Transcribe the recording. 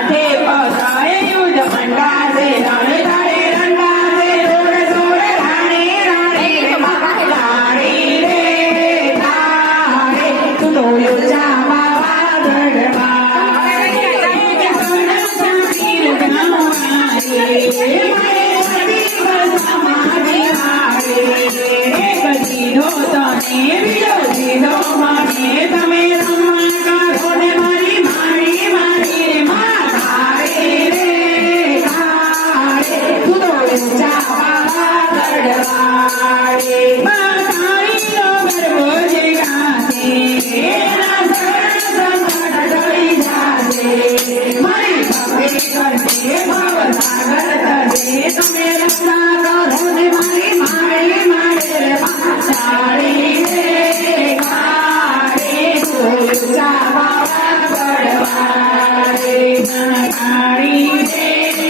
માથે પસાય યુદ્ધ મંડાશે રણ તારે રંડાશે રોડ સોડ રાણે રાણે રાણી રે તારે તું તો યોજાવા વાદળમાં કદીનો તને બીજો દીધો મને તમે રમવા કરો ને મારી મારી મારી રે મારે રે તારે તું તો ચાવા દડવાડે માતાણીનો ગરબો જે ગાતે એના સંકટ ટળી જાતે મારી ભવે કરશે ભવ સાગર તરે તમે રક્ષા કરો ને મારી મારી મારી રે માતાણી રે ગાડે તું ચાવા દડવાડે માતાણી રે